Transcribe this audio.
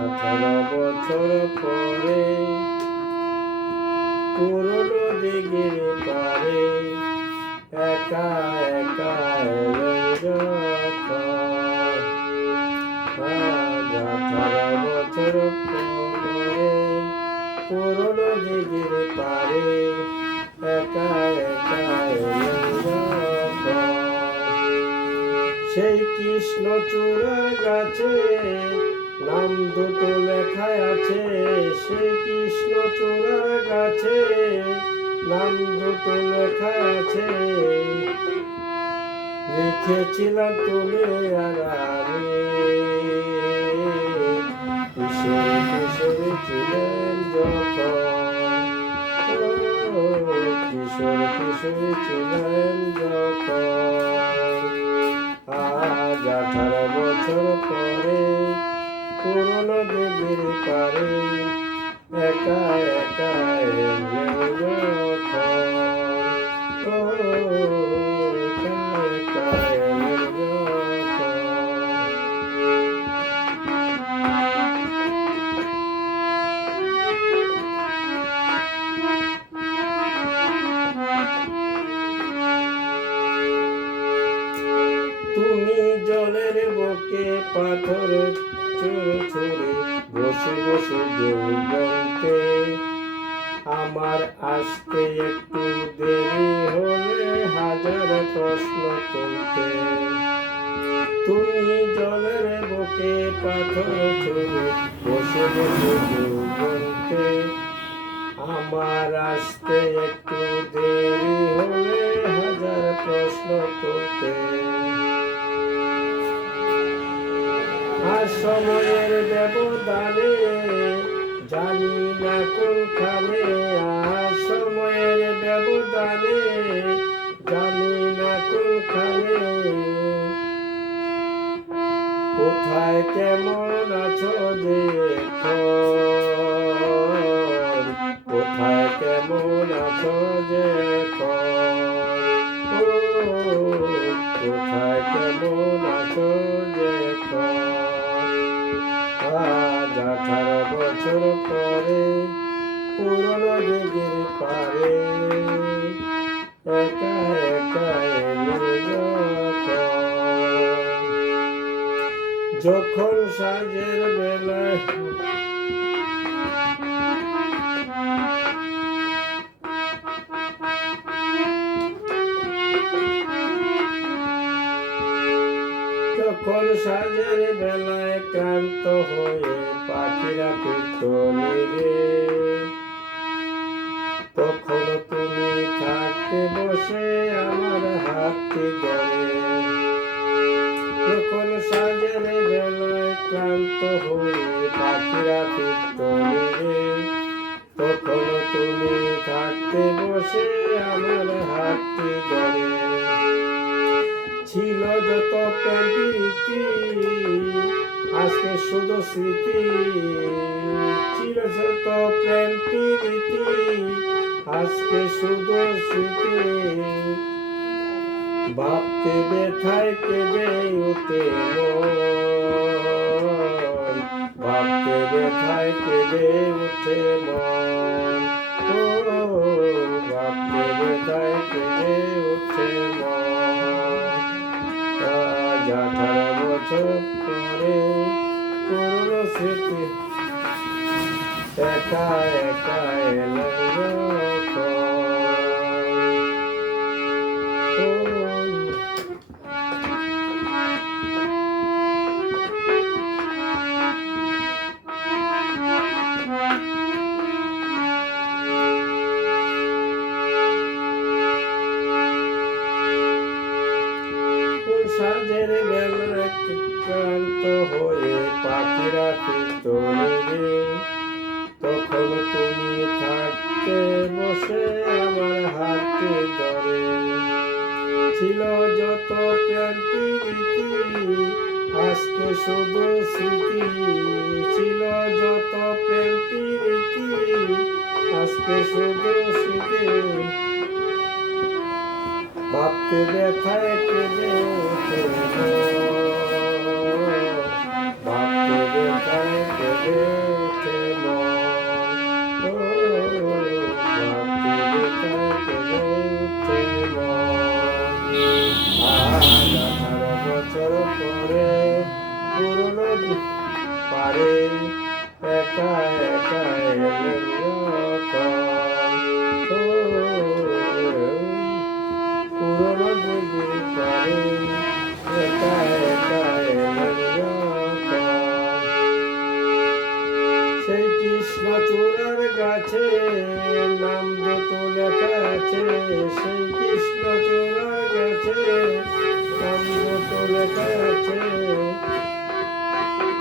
আঠারো বছর পরে পুরনো দিঘির পারে একা একা আঠারো বছর পরে পুরনো দিঘির পারে একা একা কৃষ্ণ চূড়ার গাছে নাম দুটো লেখা আছে সেই কৃষ্ণ চূড়ার গাছে নাম দুটো লেখা আছে। লিখেছিলাম তুমি আর আমি। কিশোর ছিলেন যখন। ছিলেন যখন। বছর পরে পুরনো দিদির পারে একা একা এলেও পাথর ছুঁড়ে বসে বসে যৌবনতে আমার আসতে একটু দেরি হলে হাজার প্রশ্ন তুলতে তুমি জলের বুকে পাথর ছুঁড়ে বসে বসে আমার আসতে একটু দেরি সময়ের ব্যবধানে জানি না কোনখানে আর সময়ের ব্যবধানে জানি না কোনখানে কোথায় কেমন আছো এখন? কোথায় কেমন আছো? ও, কোথায় কেমন বছর পরে পুরনো দিদির পারে একা একা যখন। সাজের বেলায় যখন সাজের বেলায় ক্লান্ত হয়ে পাখিরা ফিরত নিরে তখন তুমি থাকতে বসে আমার হাতটি ধরে। যখন সাজের বেলায় ক্লান্ত হয়ে পাখিরা ফিরত নিরে তখন তুমি থাকতে বসে আমার হাতটি ধরে। ছিল যত প্রীতি আজকে শুধু স্মৃতি যত প্রেম, প্রীতি। আজকে শুধু স্মৃতি। ভাবতে ব্যথায় কেঁদে উঠে ভাবতে ব্যথায় কেঁদে উঠে মন। ও, ভাবতে ব্যথায় কেঁদে উঠে মন। আঠারো পুরো স্মৃতি। একা একা এলো যত প্রেম প্রীতি আজকে শুধু স্মৃতি ছিল যত প্রেম প্রীতি আজকে শুধু স্মৃতি ভাবতে ব্যথায় কেঁদে ওঠে মন। পারে একা একা পুরনো দিদির পারে একা একা সেই কৃষ্ণ চূড়ার গাছে নাম যত লেখা আছে সেই কৃষ্ণ চূড়ার গাছে নাম যত লেখা আছে